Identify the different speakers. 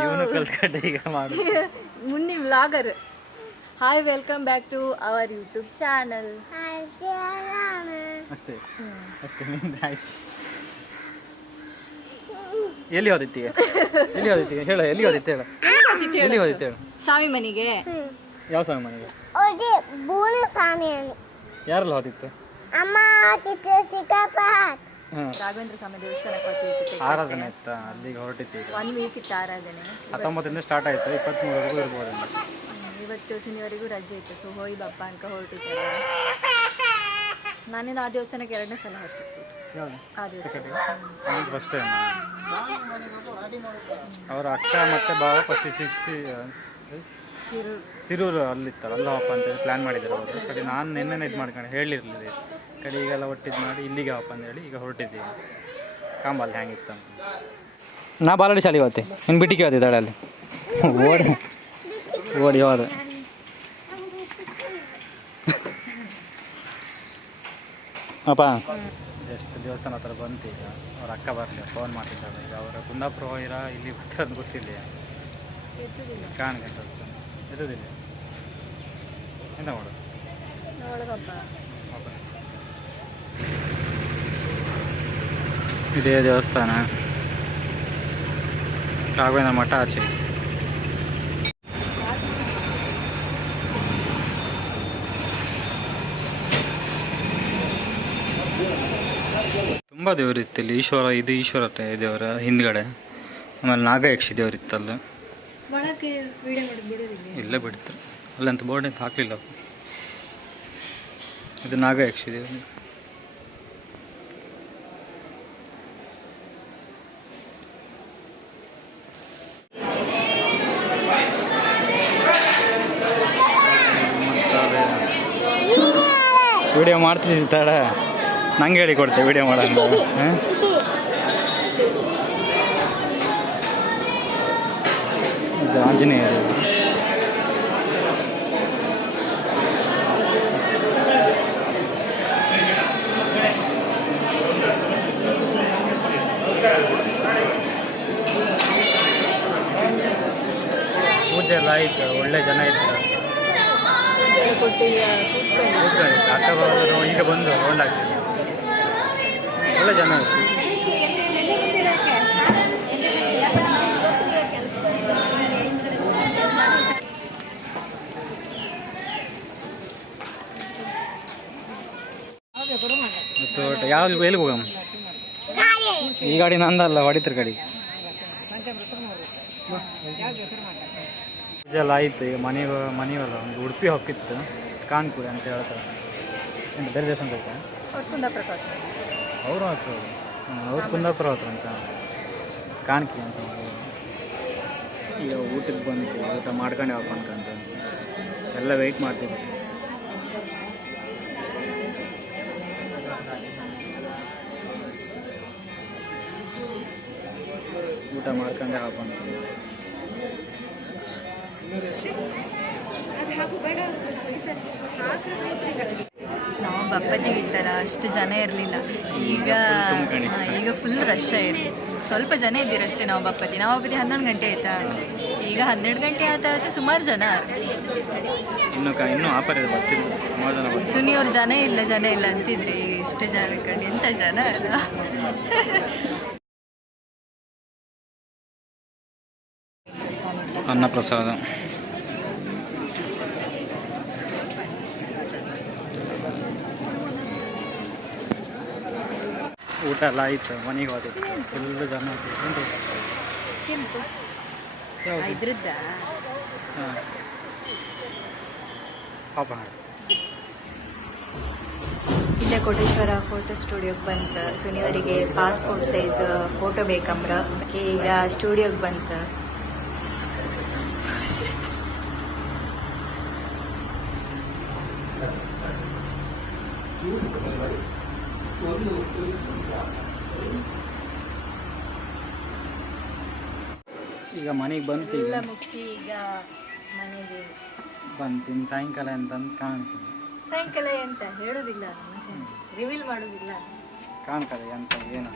Speaker 1: ಇವನು ಕಲ್ತ್ಕೊಂಡೆ ಈಗ ಮಾಡು.
Speaker 2: ಮುಂದೆ vlogger. Hi welcome back to our YouTube channel
Speaker 1: ಅಷ್ಟೇ. ಅಷ್ಟೇ ನಿಂದ ಆಯ್ತು. ಎಲ್ಲಿ ಹೋದಿತ್ತೀಗ ಎಲ್ಲಿ ಹೋದಿತ್ತೀಗ ಹೇಳ ಎಲ್ಲಿ ಹೋದಿತ್ತು ಹೇಳ? ಎಲ್ಲಿ ಹೋದಿತ್ತು ಹೇಳು?
Speaker 2: ಸ್ವಾಮಿ ಮನೆಗೆ?
Speaker 1: ಯಾವ ಸ್ವಾಮಿ ಮನೆಗೆ?
Speaker 3: ಬೂಳು ಸ್ವಾಮಿ
Speaker 1: ಯಾರೆಲ್ಲ ಹೋದಿತ್ತು
Speaker 3: ಅಮ್ಮ ಚಿತ್ರ ಸಿಕ್ಕಪ್ಪ
Speaker 1: ಹಾಂ
Speaker 2: ರಾಘವೇಂದ್ರ ಸ್ವಾಮಿ ದೇವಸ್ಥಾನಕ್ಕೆ ಹೋಗ್ತಿತ್ತು
Speaker 1: ಆರಾಧನೆ ಇತ್ತ ಅಲ್ಲಿಗೆ ಹೊರಟಿತ್ತು ಈಗ
Speaker 2: ಒನ್ ವೀಕ್ ಇತ್ತು ಆರಾಧನೆ.
Speaker 1: ಹತ್ತೊಂಬತ್ತರಿಂದ ಸ್ಟಾರ್ಟ್ ಆಯ್ತು ಇಪ್ಪತ್ತ್ಮೂರವರೆಗೂ ಇರ್ಬೋದು
Speaker 2: ಇವತ್ತು ಶನಿವರೆಗೂ ರಜೆ ಇತ್ತು ಸೊ ಹೋಯ್ ಬಪ್ಪ ಅನ್ಕ ಹೊರಟಿದ್ದೆ ನಾನಿನ್ನು ಆ ದೇವಸ್ಥಾನಕ್ಕೆ ಎರಡನೇ ಸಲ ಹೊರಟಿತ್ತು
Speaker 1: ಯಾವುದು?
Speaker 2: ಆ ದೇವಸ್ಥಾನ.
Speaker 1: ಫಸ್ಟ್ ಟೈಮ್ ಅವರ ಅಕ್ಕ ಮತ್ತೆ ಭಾವ ಫಸ್ಟ್ ಸಿಕ್ಸಿ ಸಿರೂರು ಅಲ್ಲಿತ್ತಲ್ಲ ಅಲ್ಲವಪ್ಪ ಅಂತ ಅಂತೇಳಿ ಪ್ಲ್ಯಾನ್ ಮಾಡಿದ್ದಾರೆ ಅವರು. ಕಡೆ ನಾನು ನಿನ್ನೆ ಇದು ಮಾಡ್ಕೊಂಡು ಹೇಳಿರಲಿಲ್ಲ ಕಡೆ ಈಗೆಲ್ಲ ಒಟ್ಟಿದ್ದು ಮಾಡಿ ಇಲ್ಲಿಗೆ ಅವಪ್ಪ ಅಂತೇಳಿ ಈಗ ಹೊರಟಿದ್ದೀವಿ ಕಾಂಬಲ್ ಹ್ಯಾಂಗಿತ್ತು ಅಂತ. ನಾ ಬಾಲಡಿ ಶಾಲಿ ಹೋಗ್ತೆ ಇನ್ನು ಬಿಟ್ಟಿಗೆ ಹೋದೆ ಅಲ್ಲಿ. ಓಡಿ ಓಡಿ ಹೋದೆ. ಅಪ್ಪ. ಎಷ್ಟು ದೇವಸ್ಥಾನ ಹತ್ರ ಬಂತು ಈಗ. ಅವ್ರ ಅಕ್ಕ ಬರಲಿ ಫೋನ್ ಮಾಡ್ತಿದ್ದಾರೆ. ಈಗ ಅವರ ಕುಂದಾಪುರ ಹೋಗಿರ ಇಲ್ಲಿ ಬರ್ತಾರೆ ಗೊತ್ತಿಲ್ಲ ಕಾಣ್ಕಂತ ಎದುದಿಲ್ಲ ಎಂತ ಇದೇ ದೇವಸ್ಥಾನ. ರಾಘವೇಂದ್ರ ಮಠ ಆಚೆ. ತುಂಬ ದೇವರಿತ್ತು ಇಲ್ಲಿ ಈಶ್ವರ ಇದು ಈಶ್ವರ ದೇವರ ಹಿಂದ್ಗಡೆ. ಆಮೇಲೆ ನಾಗಯಕ್ಷಿ ದೇವರಿತ್ತಲ್ಲ.
Speaker 2: ಒಳಗೆ ವಿಡಿಯೋ ಮಾಡಿ ಬಿಡೋದಿಲ್ಲ
Speaker 1: ಇಲ್ಲೇ ಬಿಡ್ತಾರೆ ಅಲ್ಲಂತ ಬೋರ್ಡ್ ಅಂತ ಹಾಕಲಿಲ್ಲ ಇದು ನಾಗಯಕ್ಷಿ ದೇವರು. ವಿಡಿಯೋ ಮಾಡ್ತಿದ್ದೀನಿ ತಡ ನಂಗೆ ಹೇಳಿ ಕೊಡ್ತೆ ವಿಡಿಯೋ ಮಾಡೋಣ ಹಾಂ? ಇದು ಆಂಜನೇಯರು. ಪೂಜೆ ಎಲ್ಲ ಆಯ್ತು, ಒಳ್ಳೆ ಜನ ಇದ್ದಾರೆ.
Speaker 2: ಕೊಟ್ಟಿದ್ದ ಕೂತ್ಕೊಂಡು
Speaker 1: ಕೂತ್ಕೊಳ್ಳಿ ಅಕ್ಕ ಈಗ ಬಂದು ರೌಂಡ್ ಆಗ್ತದೆ ಒಳ್ಳೆ ಜನ ಇತ್ತು ಮತ್ತು ಒಟ್ಟು ಯಾವ ಎಲ್ಲಿಗೆ ಹೋಗಮ್ಮ? ಈ ಗಾಡಿ ನಂದಲ್ಲ ಹೊಡಿತ್ರ ಗಾಡಿ. ಎಲ್ಲ ಆಯ್ತು ಈಗ ಮನೆ ಮನೆಯಲ್ಲ ಒಂದು ಉಡುಪಿ ಹೋಗಿತ್ತು ಕಾನ್ಪುರ ಅಂತ ಹೇಳ್ತಾರೆ. ಬೇರೆ ದೇಶ ಅಂತ
Speaker 2: ಅವ್ರು
Speaker 1: ಹತ್ರ ಅವ್ರು ಕುಂದಾಪುರ ಹತ್ರ ಅಂತ. ಕಾಣ್ಕಿ ಅಂತ ಈಗ ಊಟಕ್ಕೆ ಬಂತು ಊಟ ಮಾಡ್ಕೊಂಡು ಯಾವಪ್ಪ ಅನ್ಕಂತ ಎಲ್ಲ ವೆಯ್ಟ್ ಮಾಡ್ತಿದ್ವಿ ಊಟ ಮಾಡ್ಕೊಂಡೆ ಅಂತ
Speaker 2: ನಾವು ಬಪ್ಪತ್ತಿಗೆ ಇತ್ತಲ್ಲ ಅಷ್ಟು ಜನ ಇರಲಿಲ್ಲ. ಈಗ ಈಗ ಫುಲ್ ರಶ್ ಇದೆ. ಸ್ವಲ್ಪ ಜನ ಇದ್ದೀರಷ್ಟೇ ನಾವು ಬಪ್ಪತಿ. ನಾವು ಬಪ್ಪತಿ ಹನ್ನೊಂದು ಗಂಟೆ ಆಯ್ತಾ? ಈಗ ಹನ್ನೆರಡು ಗಂಟೆ ಆಯ್ತಾ ಸುಮಾರು ಜನ.
Speaker 1: ಸುನಿ
Speaker 2: ಸುನಿಯವ್ರು ಜನ ಇಲ್ಲ ಜನ ಇಲ್ಲ ಅಂತಿದ್ರಿ ಇಷ್ಟು ಜನ ಕಂಡು ಎಂತ ಜನ ಅಲ್ಲ?
Speaker 1: ಅನ್ನಪ್ರಸಾದ. ಊಟ ಎಲ್ಲ ಆಯ್ತು ಮನೆಗೆ ಹೋದ ಫುಲ್ ಜನ ಹಾ.
Speaker 2: ಇಲ್ಲೇ ಕೋಟೇಶ್ವರ ಫೋಟೋ ಸ್ಟುಡಿಯೋಗೆ ಬಂತ. ಸುನಿವರಿಗೆ ಪಾಸ್ಪೋರ್ಟ್ ಸೈಜ್ ಫೋಟೋ ಬೇಕಂಬ್ರ. ಅದಕ್ಕೆ ಈಗ ಸ್ಟುಡಿಯೋಗೆ ಬಂತ.
Speaker 1: ಈಗ ಮನೆಗೆ ಬಂತು ಈಗ
Speaker 2: ಎಲ್ಲ ಮುಗಿಸಿ ಈಗ ಮನೆಗೆ
Speaker 1: ಬಂತು ಇನ್ನು ಸಾಯಂಕಾಲ ಅಂತಂದು ಕಾಣ್ತೀನಿ
Speaker 2: ಸಾಯಂಕಾಲ ಎಂತ ಹೇಳೋದಿಲ್ಲ ರಿವೀಲ್ ಮಾಡೋದಿಲ್ಲ.
Speaker 1: ಕಾಣ್ತದೆ ಅಂತ ಏನು